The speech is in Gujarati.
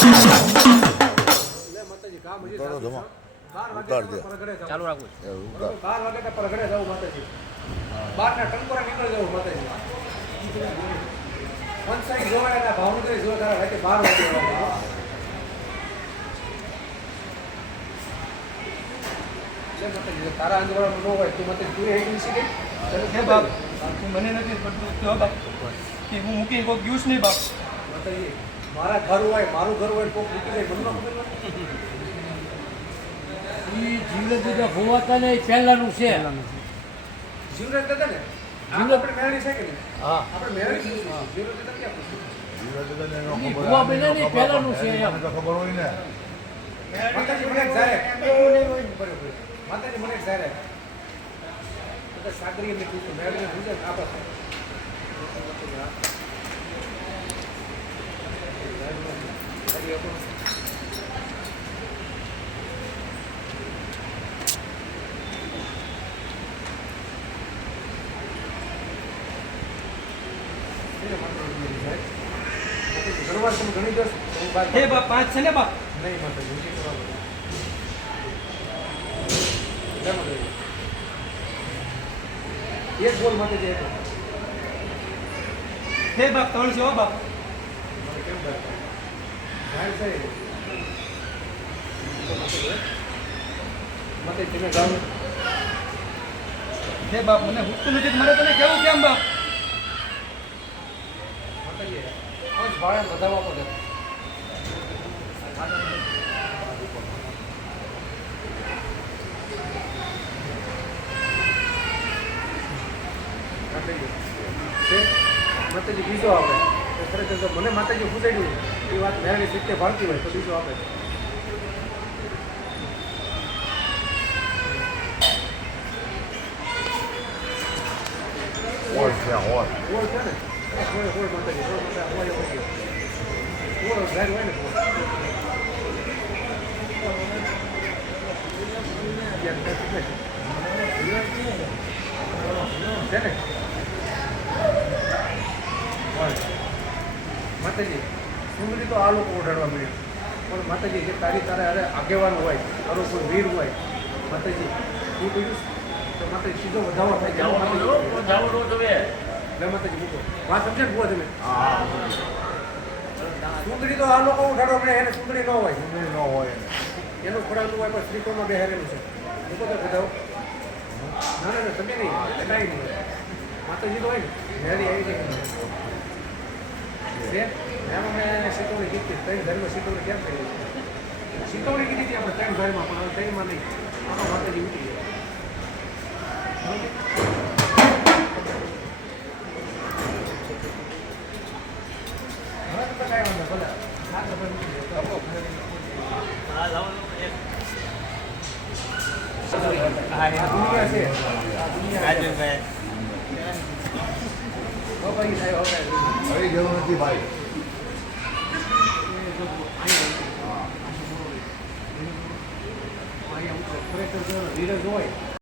ચાલુ જોવા તારા રાતે બાર હોય તું મતે તું મને નથી પડતું કે હું મૂકી કોઈ ગયું નહીં બાપ માતાજી મારા ઘર હોય મારું ઘર હોય કોક મૂકી જાય મને ખબર. ઈ જીવન જુદા ભોવાતા ને ઈ પહેલાનું છે. જીવરાજ દાદા ને? આપણે મેળવી છે કે નહીં? હા. આપણે મેળવી છે જીવરાજ દાદા ક્યાં ખબર? હોય ને. માતાજી મને. માતાજી મને. બધા સાગરી એમને કીધું, હું બાપ પાંચ છે ને બાપ નહીં. એક બોલ માટે. હે બાપ ત્રણ છે હો બાપ મને કેમ ડર? જાહેર છે. તો માતાજી, માતાજી તમે ગાવ હે બાપ મને હુકતું નથી મારે તને કેવું કેમ બાપ માતાજી પાંચ ભાડા વધારવા પડે માતાજી છે માતાજી બીજો આપે તો ખરેખર જો મને માતાજી પૂછાડ્યું એ વાત મેરાની સિત્તે ભાવતી હોય તો બીજું આપે. હોય છે ઓળ. ગોળ છે ને? હોય હોય માતાજી માતા હોય હોય ઘર હોય ને? છે ને? માતાજી સુંદરી તો આ લોકો ઓઢાડવા મળ્યા પણ માતાજી જે તારી તારે અરે આગેવાન હોય તારો કોઈ વીર હોય માતાજી એ કહ્યું તો માતાજી સીધો વધારો થાય જાઓ માતાજી. લે માતાજી મૂકો. વાત સમજે ને તમે? સુંદરી તો આ લોકો ઉઠાડવા મળે એને સુંદરી ન હોય. સુંદરી ન હોય. એને. ખોડાનું હોય પણ સ્ત્રીકોમાં બેહારેલું છે. મૂકો તો બધાઓ ના ના ના તમે નહીં. કાંઈ નહીં માતાજી તો હોય ને હેરી આવી જાય મેં શીતવણી કીધી ત્રણ ઘરમાં શીતવણી કેમ કરી શીતવણી કીધી હતી આપણે ત્રણ ઘરમાં પણ હવે ત્રણમાં નહીં આપણા માતાજી ઉઠી ગયા ભાઈ મૂકી દો. આપો. આ દુનિયા છે આ દુનિયા છે. હવે ભાઈ સાહેબ હવે કઈ જરૂર નથી ભાઈ અહીંયા ખરેખર જો ધીરજ હોય